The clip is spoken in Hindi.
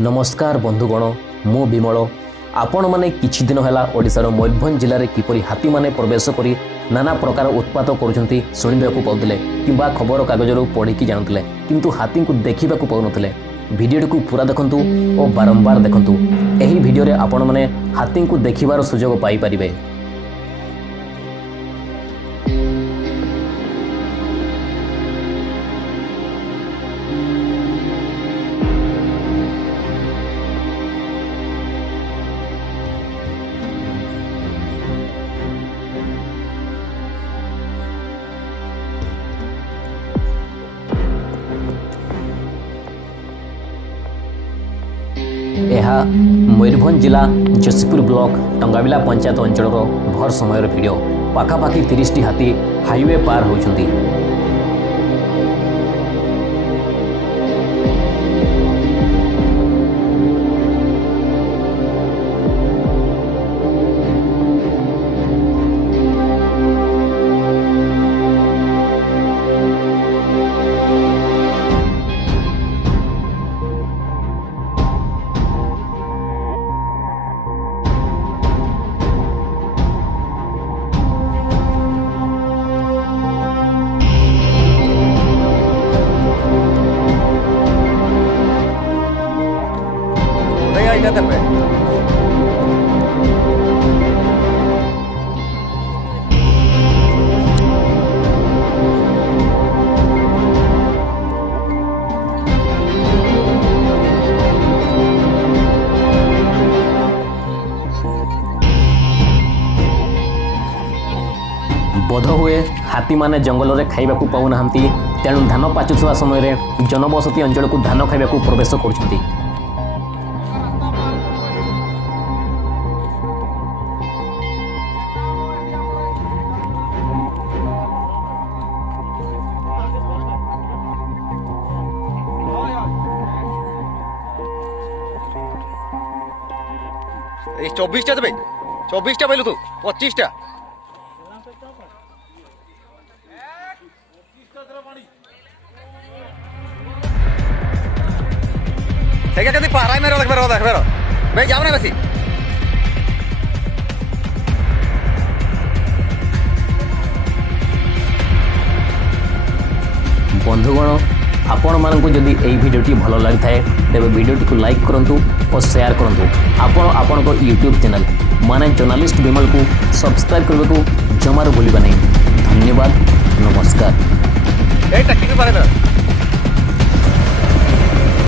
नमस्कार बंधुगण मु बिमल आपण माने किछि दिन हैला ओडिशार मयूरभंज जिले में किपरि हाथी माने प्रवेश करी नाना प्रकार उत्पात करुछंती सुनिबाकू पाउतले किंबा खबर कागजरू पढ़िकी जानुतले किंतु हाथी को देखिबाकू पाउनतले। भिडियो को पूरा देखंतु और बारंबार देखंतु। एही भिडियो रे आपण माने हाथी को देखिबार सुजोग पाई परिबे। यह मयूरभंज जिला जसीपुर ब्लॉक टंगाबिला पंचायत अंचल भर समय भिडियो। पाखापाखि 30 हाथी हाईवे पार होती। बोध हुए हाथी माने जंगल में खाइबा पाऊना तेणु धान पाचुवा समय जनबसती अंचल को धान खाइबा प्रवेश कर। ये 24टा देबे 24टा बोलू तू 25टा ठीक है कदी पारा मेरे देख बेरो भाई जाओ ना बेसी बंधुगण आपण मानक जदि एई भिडियोटी भल लगी थाए तेबे भिडियोटी को लाइक करंतु और शेयर करंतु। आपण को यूट्यूब चैनल माने जर्नलिस्ट बिमल को सब्सक्राइब करबे को जमार भूलिबा नहीं। धन्यवाद नमस्कार। ए टक्की पारे